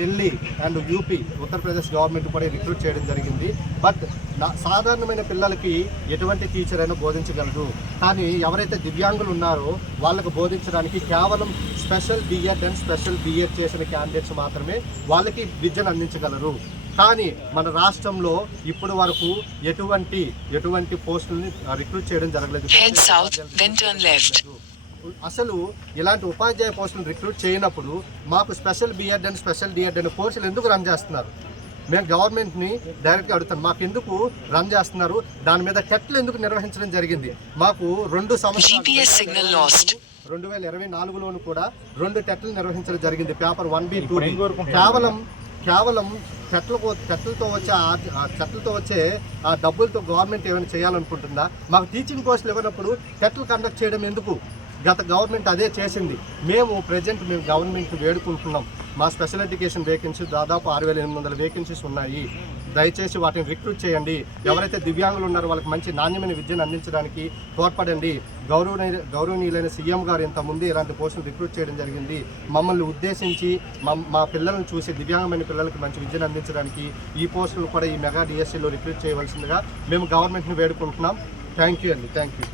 Delhi and UP Uttar Pradesh government కూడా recruit చేయడం జరిగింది. బట్ సాధారణమైన పిల్లలకి ఎటువంటి టీచర్ అయినా బోధించగలరు కానీ ఎవరైతే దివ్యాంగులు ఉన్నారో వాళ్ళకు బోధించడానికి కేవలం special B Ed and special B Ed చేసిన క్యాండిడేట్స్ మాత్రమే వాళ్ళకి విద్యను అందించగలరు. కానీ మన రాష్ట్రంలో ఇప్పటి వరకు ఎటువంటి ఎటువంటి పోస్టుల్ని రిక్రూట్ చేయడం జరగలేదు. అసలు ఇలాంటి ఉపాధ్యాయ పోస్టులు రిక్రూట్ చేయనప్పుడు మాకు special B Ed and special D Ed అనే కోర్సులు ఎందుకు రన్ చేస్తున్నారు? మేము గవర్నమెంట్ని డైరెక్ట్గా అడుగుతాం మాకు ఎందుకు రన్ చేస్తున్నారు? దాని మీద టెట్లు ఎందుకు నిర్వహించడం జరిగింది? మాకు రెండు lost. రెండు వేల ఇరవై నాలుగులోను కూడా రెండు టెట్లు నిర్వహించడం జరిగింది. పేపర్ వన్ బి టూ కేవలం కేవలం చెట్లకు చెట్లతో వచ్చే చెట్లతో వచ్చే ఆ డబ్బులతో గవర్నమెంట్ ఏమైనా చేయాలనుకుంటుందా? మాకు టీచింగ్ పోస్టులు ఇవ్వనప్పుడు టెట్లు కండక్ట్ చేయడం ఎందుకు? గత గవర్నమెంట్ అదే చేసింది. మేము ప్రజెంట్ మేము గవర్నమెంట్ వేడుకుంటున్నాం. మా స్పెషల్ ఎడ్యుకేషన్ వేకెన్సీ దాదాపు ఆరు వేల ఎనిమిది వందల వేకెన్సీస్ ఉన్నాయి. దయచేసి వాటిని రిక్రూట్ చేయండి. ఎవరైతే దివ్యాంగులు ఉన్నారో వాళ్ళకి మంచి నాణ్యమైన విద్యను అందించడానికి తోడ్పడండి. గౌరవనీ గౌరవనీయులైన సీఎం గారు ఇంత ముందు ఇలాంటి పోస్టులు రిక్రూట్ చేయడం జరిగింది. మమ్మల్ని ఉద్దేశించి మా మా పిల్లలను చూసి దివ్యాంగమైన పిల్లలకి మంచి విద్యను అందించడానికి ఈ పోస్టులు కూడా ఈ మెగా డిఎస్సీలో రిక్రూట్ చేయవలసిందిగా మేము గవర్నమెంట్ని వేడుకుంటున్నాం. థ్యాంక్ యూ అండి. Thank you